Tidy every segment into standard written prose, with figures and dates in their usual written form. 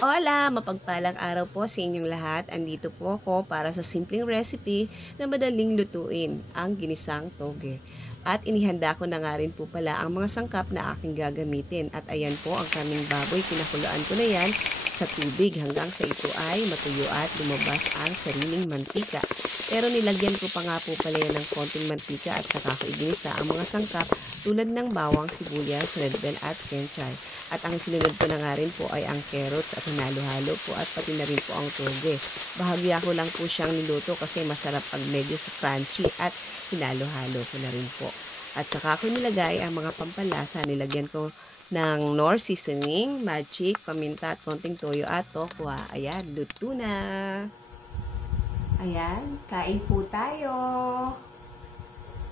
Hola! Mapagpalang araw po sa inyong lahat. Andito po ako para sa simpleng recipe na madaling lutuin, ang ginisang toge. At inihanda ko na nga rin po pala ang mga sangkap na aking gagamitin. At ayan po ang kaming baboy. Pinakuluan ko na yan sa tubig hanggang sa ito ay matuyo at lumabas ang sariling mantika. Pero nilagyan ko pa nga po pala yan ng konting mantika at saka ko iginisa ang mga sangkap tulad ng bawang, sibuyas, red bell at kenchay. At ang sinunod ko na nga rin po ay ang carrots at hinalo-halo po at pati na rin po ang toge. Bahagya ko lang po siyang niluto kasi masarap pag medyo crunchy at hinalo-halo ko na rin po. At saka ko nilagay ang mga pampalasa. Nilagyan ko ng Knorr seasoning, magic, paminta at konting toyo at tokwa. Ayan, luto na. Ayan, kain po tayo.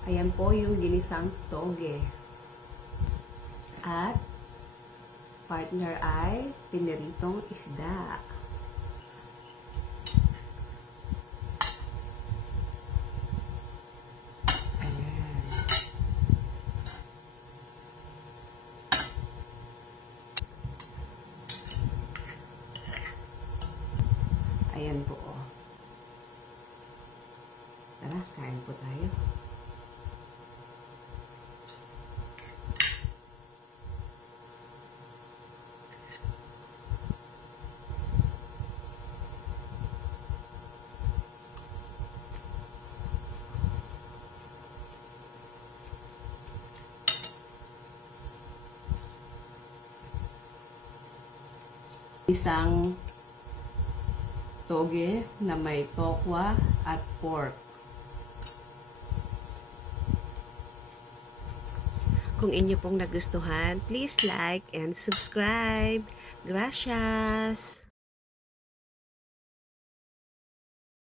Ayan po yung ginisang toge. At partner ay piniritong isda. Ayan. Ayan po. Tara, kain po tayo. Isang toge na may tokwa at pork. Kung inyo pong nagustuhan, please like and subscribe. Gracias!